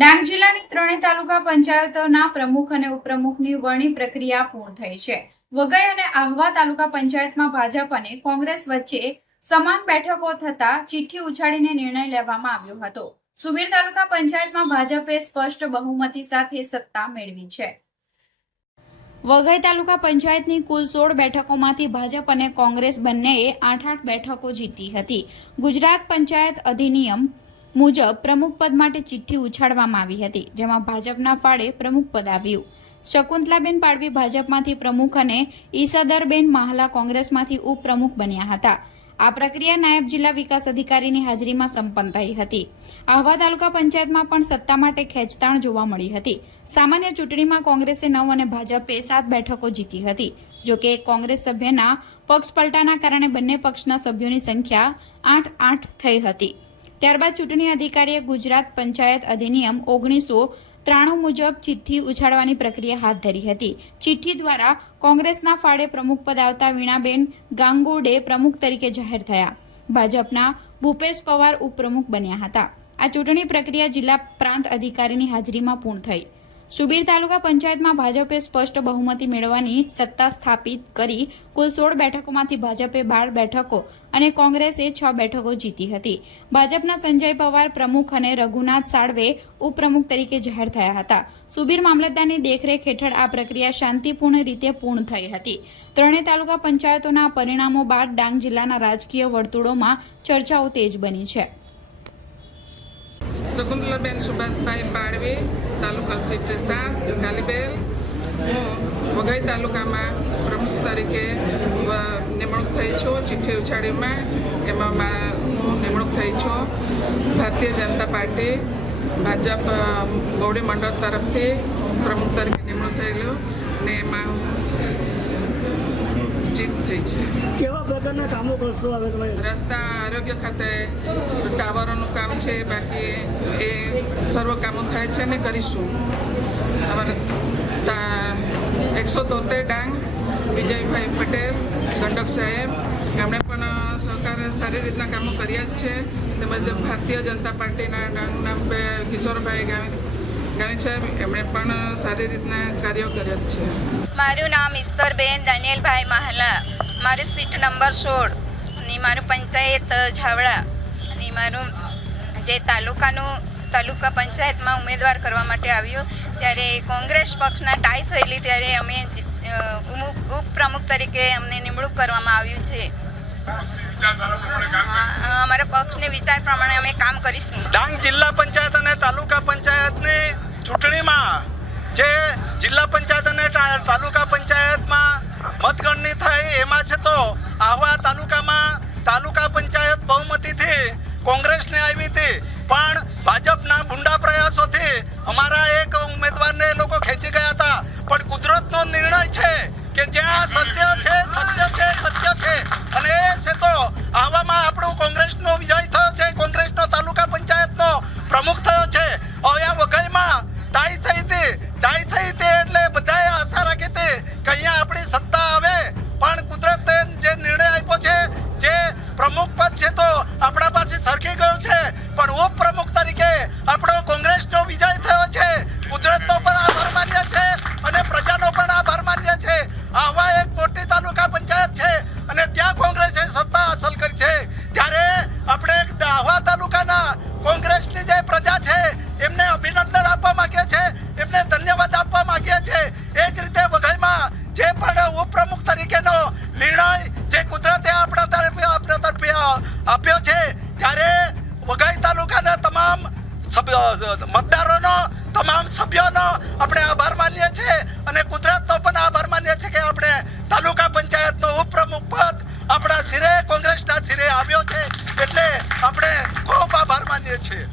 ડાંગ જિલ્લાની ત્રણેય તાલુકા પંચાયતોના પ્રમુખ અને ઉપપ્રમુખની વરણી પ્રક્રિયા પૂર્ણ થઈ છે. વઘઈ અને આહવા તાલુકા પંચાયતમાં ભાજપ અને કોંગ્રેસ વચ્ચે સમાન બેઠકો થતા ચિઠ્ઠી ઉછાળીને નિર્ણય લેવામાં આવ્યો હતો. સુબીર તાલુકા પંચાયતમાં ભાજપે સ્પષ્ટ બહુમતી સાથે સત્તા મેળવી છે. વઘઈ તાલુકા પંચાયતની કુલ 16 બેઠકોમાંથી ભાજપ અને કોંગ્રેસ બંનેએ 8-8 બેઠકો જીતી હતી. ગુજરાત પંચાયત અધિનિયમ મુજબ પ્રમુખ પદ માટે ચિઠ્ઠી ઉછાળવામાં આવી હતી, જેમાં ભાજપના ફાળે પ્રમુખ પદ આવ્યું. શકુંતલાબેન પાડવી ભાજપમાંથી પ્રમુખ અને ઈસદરબેન માહલા કોંગ્રેસમાંથી ઉપપ્રમુખ બન્યા હતા. આ પ્રક્રિયા નાયબ જિલ્લા વિકાસ અધિકારીની હાજરીમાં સંપન્ન થઈ હતી. આહવા તાલુકા પંચાયતમાં પણ સત્તા માટે ખેંચતાણ જોવા મળી હતી. સામાન્ય ચૂંટણીમાં કોંગ્રેસે 9 અને ભાજપે 7 બેઠકો જીતી હતી. જોકે કોંગ્રેસ સભ્યના પક્ષ પલટાના કારણે બંને પક્ષના સભ્યોની સંખ્યા 8-8 થઈ હતી. ત્યારબાદ ચૂંટણી અધિકારીએ ગુજરાત પંચાયત અધિનિયમ 1993 મુજબ ચિઠ્ઠી ઉછાળવાની પ્રક્રિયા હાથ ધરી હતી. ચિઠ્ઠી દ્વારા કોંગ્રેસના ફાળે પ્રમુખ પદ આવતા વીણાબેન ગાંગુડે પ્રમુખ તરીકે જાહેર થયા. ભાજપના ભૂપેશ પવાર ઉપપ્રમુખ બન્યા હતા. આ ચૂંટણી પ્રક્રિયા જિલ્લા પ્રાંત અધિકારીની હાજરીમાં પૂર્ણ થઈ. સુબીર તાલુકા પંચાયતમાં ભાજપે સ્પષ્ટ બહુમતી મેળવવાની સત્તા સ્થાપિત કરી કુલ 16 બેઠકોમાંથી ભાજપે 12 બેઠકો અને કોંગ્રેસે 6 બેઠકો જીતી હતી. ભાજપના સંજય પવાર પ્રમુખ અને રઘુનાથ સાળવે ઉપપ્રમુખ તરીકે જાહેર થયા હતા. સુબીર મામલતદારની દેખરેખ હેઠળ આ પ્રક્રિયા શાંતિપૂર્ણ રીતે પૂર્ણ થઈ હતી. ત્રણેય તાલુકા પંચાયતોના પરિણામો બાદ ડાંગ જિલ્લાના રાજકીય વર્તુળોમાં ચર્ચાઓ તેજ બની છે. શકુંતલાબેન સુભાષભાઈ પાડવી, તાલુકા સીટ 7 કાલીબેલ. હું વઘઈ તાલુકામાં પ્રમુખ તરીકે નિમણૂક થઈ છું. ચિઠ્ઠી ઉછાળીમાં એમાં હું નિમણૂક થઈ છું. ભારતીય જનતા પાર્ટી ભાજપ બોડી મંડળ તરફથી પ્રમુખ તરીકે નિમણૂક થયેલું અને એમાં જીત થઈ છે. કેવા પ્રકારના કામો કરશો હવે તમે? રસ્તા, આરોગ્ય ખાતે ટાવરોનું કામ છે, બાકી એ સર્વ કામો થાય છે ને કરીશું. અમારે 173 ડાંગ વિજયભાઈ પટેલ ગંડક સાહેબ એમણે પણ સહકાર સારી રીતના કામો કર્યા જ છે. તેમજ ભારતીય જનતા પાર્ટીના ડાંગના કિશોરભાઈ ગામી સાહેબ એમણે પણ સારી રીતના કાર્યો કર્યા જ છે. મારું નામ ઈસ્તરબેન દાનિયેલભાઈ માહલા, મારી સીટ નંબર 16 અને મારું પંચાયત ઝાવડા અને મારું જે તાલુકા પંચાયતમાં ઉમેદવાર કરવા માટે આવ્યું ત્યારે કોંગ્રેસ પક્ષના ટાઈ થયેલી ત્યારે અમે ઉપપ્રમુખ તરીકે અમને નિમણૂક કરવામાં આવ્યું છે. અમારા પક્ષને વિચાર પ્રમાણે અમે કામ કરીશું. ડાંગ જિલ્લા પંચાયત અને તાલુકા પંચાયતની ચૂંટણીમાં જે જિલ્લા પંચાયત અને તાલુકા પંચાયતમાં મતગણતરી થઈ એમાં છે તો આહવા તાલુકામાં તાલુકા પંચાયત બહુમતીથી કોંગ્રેસને આવી હતી, પણ ભાજપના ગુંડા પ્રયાસોથી અમારા એક ઉમેદવારને એ લોકો ખેંચી ગયા હતા. પણ કુદરતનો નિર્ણય છે કે જ્યાં સત્ય છે સત્ય છે અને એ છે તો આહવામાં આપણું કોંગ્રેસનો વિજય થયો છે. કોંગ્રેસનો તાલુકા પંચાયતનો પ્રમુખ થયો છે. અહીંયા વઘઈમાં ટાઈ થઈ હતી એટલે બધાએ આશા રાખી હતી કે અહીંયા આપણી સત્તા આવે, પણ કુદરતે જે નિર્ણય આપ્યો છે, જે પ્રમુખ પદ છે તો આપણા પાસે સરકી ગયું છે, પણ ઉપપ્રમુખ તરીકે આપણો કોંગ્રેસનો વિજય થયો છે. કુદરતનો પણ આભાર માન્ય છે અને પ્રજાનો પણ આભાર માન્ય છે. આવા એક મોટી તાલુકા પંચાયત છે અને ત્યાં કોંગ્રેસે સત્તા હાંસલ કરી છે. ત્યારે આપણે આહવા તાલુકાના કોંગ્રેસની જે પ્રજા છે એમને અભિનંદન આપવા માંગીએ છીએ, એમને ધન્યવાદ આપવા માંગીએ છીએ. એ જ રીતે વઘઈમાં જે પણ ઉપપ્રમુખ તરીકેનો નિર્ણય જે કુદરતે આપણા તરફે આપ્યો છે, ત્યારે વઘઈ તાલુકાના તમામ મતદારોનો, તમામ સભ્યોનો આપણે આભાર માનીએ છીએ અને કુદરતનો પણ આભાર માનીએ છીએ કે આપણે તાલુકા પંચાયતનો ઉપપ્રમુખ પદ આપણા શિરે, કોંગ્રેસના શિરે આવ્યો છે, એટલે આપણે ખૂબ આભાર માનીએ છીએ.